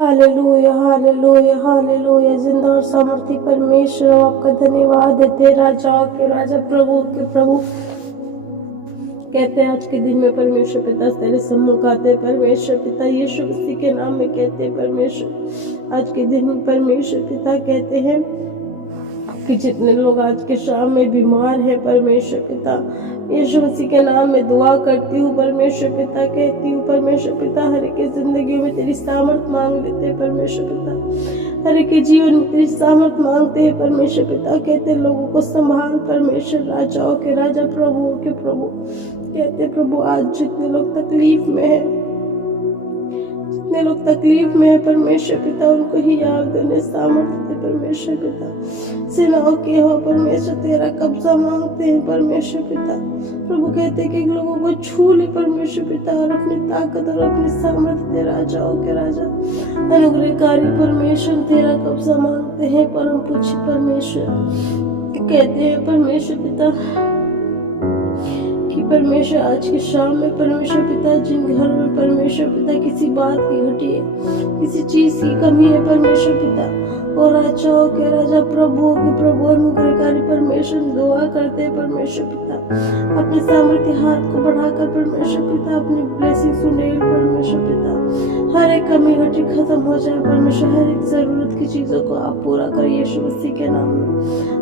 Hallelujah hallelujah hallelujah. जिंदा और सामर्थी परमेश्वर, आपका धन्यवाद देते राजाओं के राजा, प्रभु के प्रभु। कहते हैं आज के दिन में परमेश्वर पिता तेरे सम्मुख आते हैं। परमेश्वर पिता यीशु मसीह के नाम में कहते हैं परमेश्वर, आज के दिन में परमेश्वर पिता कहते हैं कि जितने लोग आज के शाम में बीमार हैं परमेश्वर पिता, यीशु मसीह के नाम में दुआ करती हूँ परमेश्वर पिता। कहती हूँ परमेश्वर पिता, हर एक की जिंदगी में तेरी सामर्थ मांग लेते हैं परमेश्वर पिता। हर एक के जीवन में तेरी सामर्थ मांगते हैं परमेश्वर पिता। कहते हैं लोगों को संभाल परमेश्वर, राजाओं के राजा, प्रभुओं के प्रभु। कहते प्रभु आज जितने लोग तकलीफ में है, जितने लोग तकलीफ में है परमेश्वर पिता, उनको ही याद देने सामर्थ्य दे परमेश्वर पिता। सेनाओं के हो परमेश्वर, तेरा कब्जा मांगते हैं परमेश्वर पिता। प्रभु कहते हैं कि लोगों को छू ले परमेश्वर पिता, और अपनी ताकत और अपनी सामर्थ्य दे राजाओं के राजा, अनुग्रहकारी परमेश्वर, तेरा कब्जा मांगते हैं परम पूज्य परमेश्वर। कहते हैं परमेश्वर पिता कि परमेश्वर आज की शाम में परमेश्वर पिता, जिन घरों में परमेश्वर पिता किसी बात की घटी है, किसी चीज की कमी है परमेश्वर पिता, और राजाओं के राजा, प्रभुओं के प्रभु, अनुग्रहकारी परमेश्वर, दुआ करते हैं परमेश्वर पिता। अपने सामर्थ्य हाथ को बढ़ाकर परमेश्वर पिता, अपनी ब्लेसिंग सुने परमेश्वर पिता। हर एक कमी घटी खत्म हो जाए परमेश्वर, हर एक जरूरत की चीजों को आप पूरा कर यीशु मसीह के नाम में।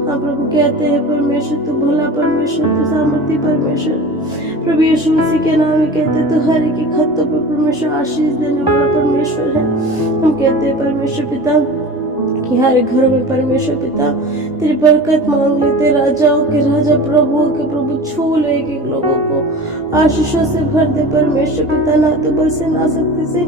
आप प्रभु कहते हैं परमेश्वर तू भला परमेश्वर, तू सामर्थ्य परमेश्वर। प्रभु यीशु मसीह के नाम में कहते हैं तो हर एक के खतों पे परमेश्वर आशीष देने वाला परमेश्वर है। हम कहते हैं परमेश्वर पिता कि हर घर में परमेश्वर पिता तेरी बरकत मांग लेते, राजाओं के राजा, प्रभुओं के प्रभु, छू ले एक एक लोगों को आशीषों से भर दे परमेश्वर पिता। ना तो बल से ना शक्ति से,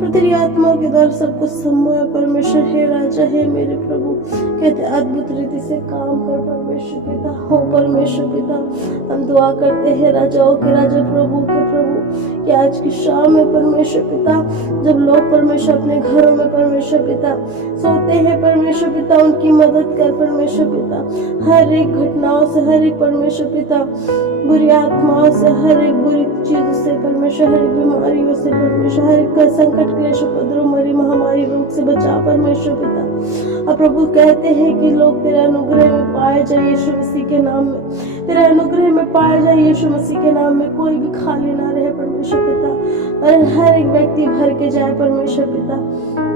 पर तेरी आत्मा के द्वारा सब कुछ संभव है परमेश्वर। हे राजा, हे मेरे प्रभु, कहते अद्भुत रीति से काम कर परमेश्वर पिता। हो परमेश्वर पिता, हम दुआ करते हैं राजाओं के राजा, प्रभु के प्रभु, कि आज की शाम में परमेश्वर पिता, जब लोग परमेश्वर अपने घरों में परमेश्वर पिता सोते हैं परमेश्वर पिता, उनकी मदद कर परमेश्वर पिता। हर एक घटनाओं से, हर एक परमेश्वर पिता बुरी आत्माओं से, हर एक बुरी चीजों से परमेश्वर, हर एक बीमारियों से परमेश्वर, हर एक संकट, क्लेश, उपद्रव, मरी, महामारी, रोग से बचा परमेश्वर पिता। और प्रभु कहते हैं कि लोग तेरे अनुग्रह में पाए जाए यीशु मसीह के नाम में, तेरे अनुग्रह में पाए जाए यीशु मसीह के नाम में। कोई भी खाली ना रहे परमेश्वर पिता, और हर एक व्यक्ति भर के जाए परमेश्वर पिता।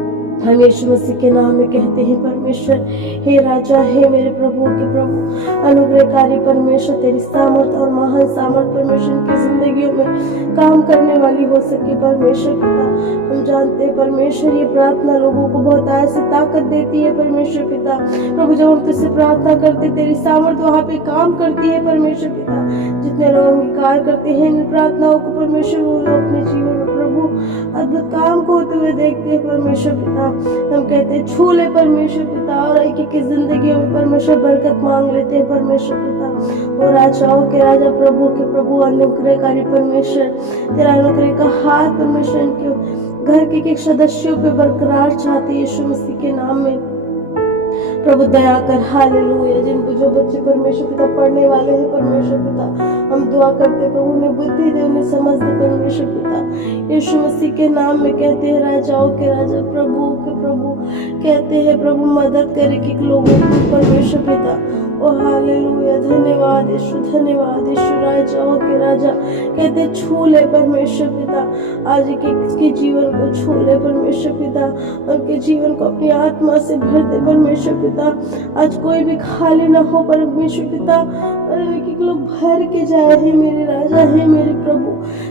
हम यीशु मसीह के नाम में कहते हैं परमेश्वर, हे राजा, हे मेरे प्रभु के प्रभु, अनुग्रहकारी परमेश्वर, तेरी सामर्थ और महान सामर्थ परमेश्वर की जिंदगियों में काम करने वाली हो सके परमेश्वर पिता। हम जानते हैं परमेश्वर, ये प्रार्थना लोगों को बहुत ऐसी ताकत देती है परमेश्वर पिता। प्रभु जब हम तुझसे प्रार्थना करते, तेरी सामर्थ वहाँ पे काम करती है परमेश्वर पिता। जितने लोग अंगीकार करते हैं इन प्रार्थनाओं को परमेश्वर, वो अपने जीवन में प्रभु अद्भुत काम को होते हुए देखते हैं परमेश्वर पिता। हम कहते हैं छू ले परमेश्वर पिता, और एक एक की जिंदगी में परमेश्वर बरकत मांग लेते हैं परमेश्वर पिता। और राजाओं के राजा, प्रभु के प्रभु, अनुग्रहकारी परमेश्वर, तेरा अनुग्रह का हाथ परमेश्वर इनके घर के एक सदस्यों पे बरकरार चाहते यीशु मसीह के नाम में। प्रभु दया कर, हालेलुया। जिनको जो बच्चे परमेश्वर पिता पढ़ने वाले हैं परमेश्वर पिता, हम दुआ करते प्रभु उन्हें बुद्धि दे, उन्हें समझ दे परमेश्वर पिता। यीशु मसीह के नाम में कहते हैं राजाओं के राजा, प्रभु के प्रभु, कहते हैं प्रभु मदद करे कि लोगों को परमेश्वर पिता। ओ हालेलुया, धन्यवाद यीशु, धन्यवाद यीशु। राजाओं के राजा कहते छू ले परमेश्वर पिता, आज के जीवन को छू ले परमेश्वर पिता, उनके जीवन को अपनी आत्मा से भर दे परमेश्वर पिता। आज कोई भी खाली ना हो परमेश्वर पिता, एक लोग भर के जाए हैं मेरे राजा, है मेरे प्रभु।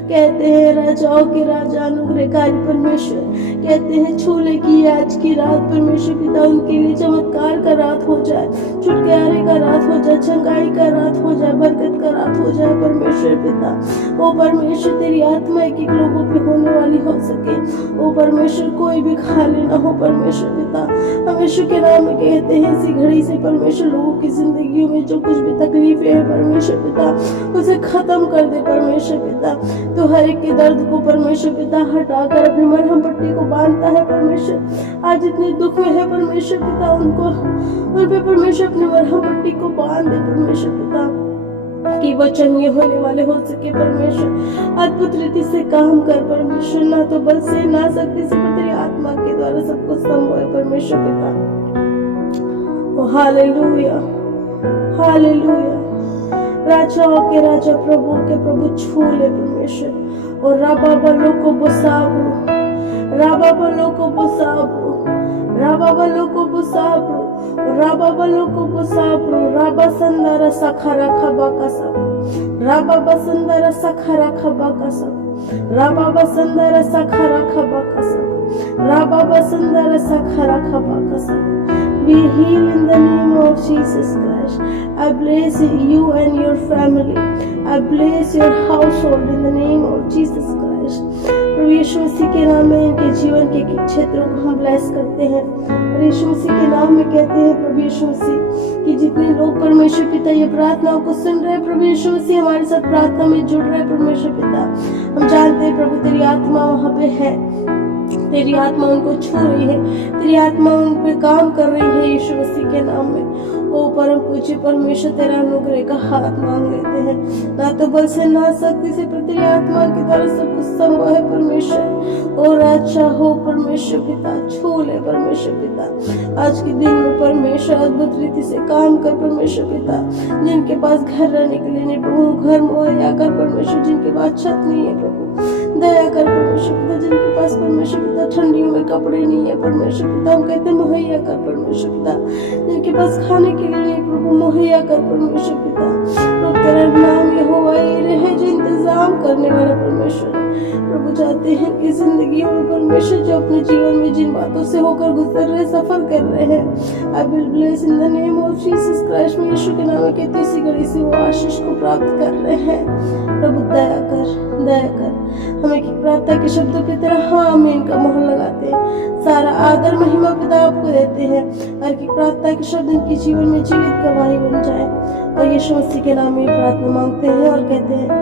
कहते हैं राजाओं के राजा, अनुग्रहकारी परमेश्वर, कहते हैं छू ले कि आज की रात परमेश्वर पिता उनके लिए चमत्कार का रात हो जाए, छुटकारे का रात हो जाए, चंगाई का रात हो जाए, बरकत का रात हो जाए परमेश्वर पिता। ओ परमेश्वर, तेरी आत्मा एक एक लोगों पे होने वाली हो सके। ओ परमेश्वर, कोई भी खाली ना हो परमेश्वर पिता। हम यीशु के नाम में कहते हैं इसी घड़ी से परमेश्वर लोगों की जिंदगी में जो कुछ भी तकलीफें है परमेश्वर पिता, उसे खत्म कर दे परमेश्वर पिता। तो हर एक के दर्द को परमेश्वर पिता हटाकर अपनी मरहम पट्टी को बांधता है परमेश्वर। आज इतने दुख में है परमेश्वर पिता, उन पे परमेश्वर अपनी मरहम पट्टी को बांध दे परमेश्वर पिता। कि वो चंगे होने वाले हो सके परमेश्वर। अद्भुत रीति से काम कर परमेश्वर, ना तो बल से ना शक्ति से पर तेरी आत्मा के द्वारा सब कुछ संभव है परमेश्वर पिता। ओ हालेलुया, हालेलुया। राजाओं के राजा, प्रभु के प्रभु छू ले परमेश्वर। और राबा बलो को बसाबो, राबा बलो को बसाबो, राबा बलो को बसाबो, राबा बलो को बसाबो, राबा संदरा सखरा खबा का सब, राबा बसंदरा सखरा खबा का सब, राबा बसंदरा सखरा खबा का सब, राबा बसंदरा सखरा खबा का सब। Be healed in the name of Jesus Christ. I bless you and your family. I bless your household in the name of Jesus Christ. प्रभु यीशु मसीह के नाम में इनके जीवन के क्षेत्रों को हम ब्लेस करते हैं और यीशु मसीह के नाम में कहते हैं प्रभु यीशु मसीह कि जितने लोग परमेश्वर पिता ये प्रार्थनाओं को सुन रहे हैं, प्रभु यीशु मसीह हमारे साथ प्रार्थना में जुड़ रहे हैं परमेश्वर पिता। हम जानते हैं प्रभु तेरी आत्मा वहाँ पे है, तेरी आत्मा उनको छू रही है, तेरी आत्मा उन पे काम कर रही है यीशु मसीह के नाम में। ओ परम पूज्य परमेश्वर तेरा अनुग्रह का हाथ मांग लेते हैं, ना तो बल से ना शक्ति से पर तेरी आत्मा की द्वारा सब कुछ संभव है परमेश्वर। और अच्छा हो परमेश्वर पिता, छू ले परमेश्वर पिता। आज के दिन में परमेश्वर अद्भुत रीति से काम कर परमेश्वर पिता। जिनके पास घर रहने के लिए नहीं प्रभु, घर मुहैया कर परमेश्वर। जिनके पास छत नहीं है प्रभु, दया कर परमेश्वर पिता। जिनके पास परमेश्वर पिता ठंडियों में कपड़े नहीं है परमेश्वर पिता, हम कहते मुहैया कर परमेश्वर पिता। जिनके पास खाने के लिए नहीं प्रभु, मुहैया कर परमेश्वर पिता। प्रभु तेरा नाम यहोवा यीरे है जो इंतजाम करने वाला परमेश्वर। प्रभु चाहते हैं कि जिंदगी में परमेश्वर जो अपने जीवन में जिन बातों से होकर गुजर रहे, सफर कर रहे हैं, I will bless in the name of Jesus Christ. में यीशु के नाम में कहती इसी घड़ी से वो आशीष को प्राप्त कर रहे हैं। प्रभु दया कर, दया कर। हमें की प्रार्थना के शब्दों पे तेरा हाँ आमीन का मोहर लगाते हैं। सारा आदर महिमा पिता आपको देते हैं। हर की प्रार्थना के शब्द इनके जीवन में जीवित गवाही बन जाए और यीशु मसीह के नाम में प्रार्थना मांगते हैं और कहते हैं